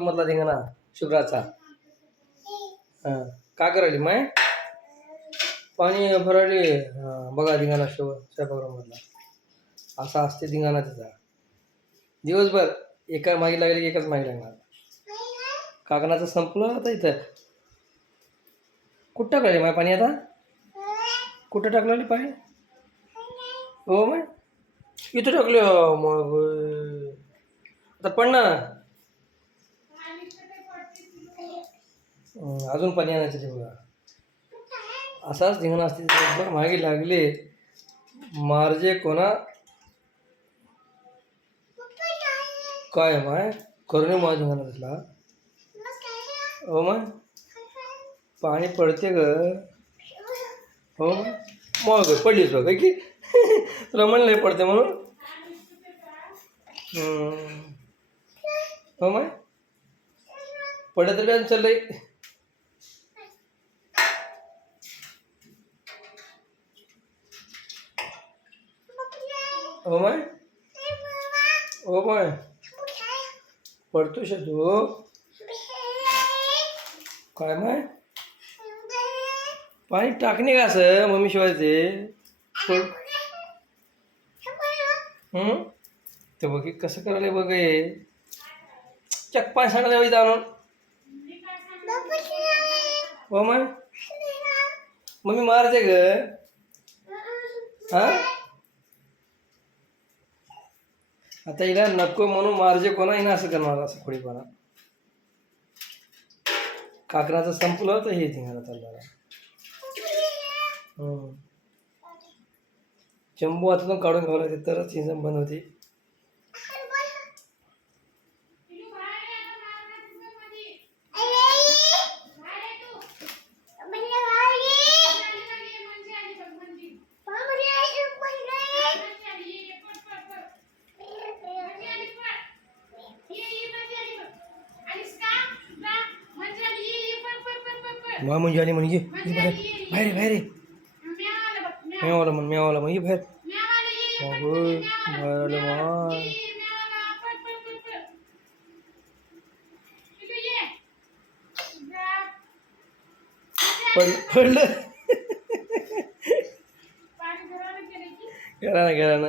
मधला धिंगाणा शुभ्राचा. हां का करायली माय पाणी भरायली. बघा धिंगाणा स्वयंपाकघरामधला असा असते धिंगाणा तिचा. दिवसभर एका मागे लागली की एकाच मागे लागणार. काकणाचं संपलं आता इथं. कुठं टाकले माय पाणी आता? कुठं टाकलं पाणी? हो माय इथं टाकले. मग आता पण ना अजून पाणी आणायचं ते बघा. असाच धिंगाणा असते दिवसभर मागे लागले. मार्जे कोणा काय माय करून मला धिंगाणा दिसला. हो माय पाणी पडते ग. हो मग पडलीच बघ की तुला म्हणलं पडते म्हणून. हो माय पडत तर चाललंय. हो माय हो माय पडतो तू काय माय पाणी टाकणे का असं मम्मी शिवायचे. ते बघ कसं करायला बघ हे चक पाय सांगा जावी जाणून. हो माय मम्मी मारते ग. हा आता हिला नको म्हणून मारजे कोणा हिनं असं करणार असं खोडीपणा. काकणाचं संपलं तर हे धिंगाणा चालणार. चंबू हातातून काढून घ्यावं लागते तरच ही बंद होते. मा म्हणजे आली म्हणजे बाहेर बाहेर बाहेर मेवाला म्हण मेवाला म्हणजे बाहेर बाहेर आलं पडलं. गेला ना